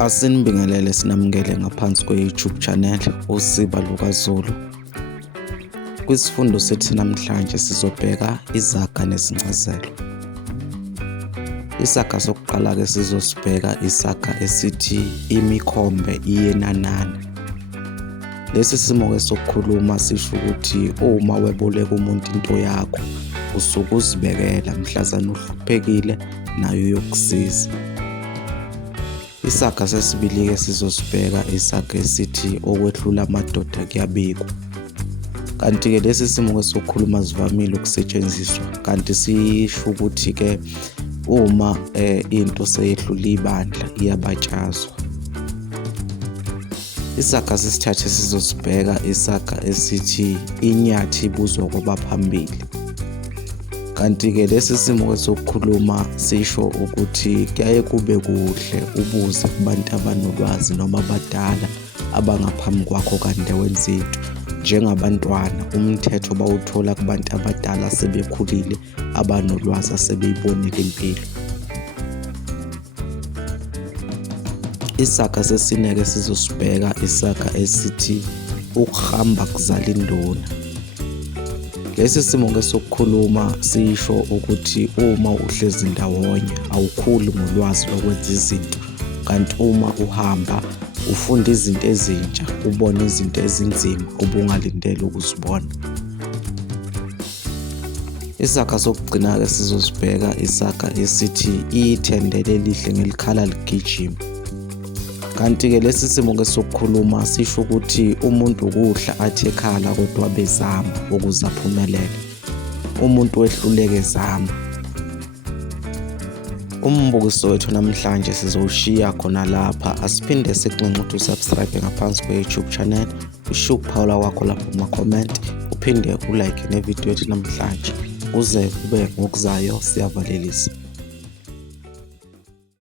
Asinibingelele sinamukele ngaphansi kwe-YouTube channel uSiba lukaZulu. Kwisifundo sethu namhlanje sizobheka izaga nezincazelo. Isaga sokuqala ke sizosibheka isaga esithi imikhombe iyenanana. Lesi simo ke sokukhuluma sisho ukuthi uma weboleka umuntu into yakho usuke uzibekela mhlazana uhluphekile nayo yokusiza. Isaga sesibili ke sizosibheka isaga esithi okwehlula amadoda kuyabikwa. Kanti ke lesi simo ke sokukhuluma sivamile ukusetshenziswa kanti sisho ukuthi ke uma into seyehlula ibandla iyabatshazwa. Isaga sesithathu sizosibheka isaga esithi inyathi ibuzwa kwabaphambili. Kanti ke lesi simo ke sokukhuluma sisho ukuthi kuyaye kube kuhle ubuze kubantu abanolwazi noma abadala abangaphambi kwakho kande wenza into. Njengabantwana umthetho bawuthola kubantu abadala sebekhulile abanolwazi asebeyibonile impilo. Isaga sesine ke sizosibheka isaga esithi ukuhamba kuzala indona. Lesi simo ke sokukhuluma sisho ukuthi uma uhlezi ndawonye awukhuli ngolwazi lokwenza izinto, kanti uma uhamba ufunda izinto ezintsha, ubona izinto ezinzima obungalindele ukuzibona. Isaga sokugcina ke sizosibheka isaga esithi ithendele lihle ngelikhala ligijima. Kanti ke lesi simo ke sokukhuluma sisho ukuthi umuntu ukudla athi ekhala kodwa bezama ukuze aphumelele. Umuntu wehluleke ezama. Umbukiso wethu namhlanje sizowushiya khona lapha. Asiphinde sikunxuxe ukuthi usubscribe ngaphansi kwe-YouTube channel, ushiye ukuphawula kwakho lapho kuma-comment, uphinde ulike nevideo yethu namhlanje. Uze kube ngokuzayo siyavalelisa.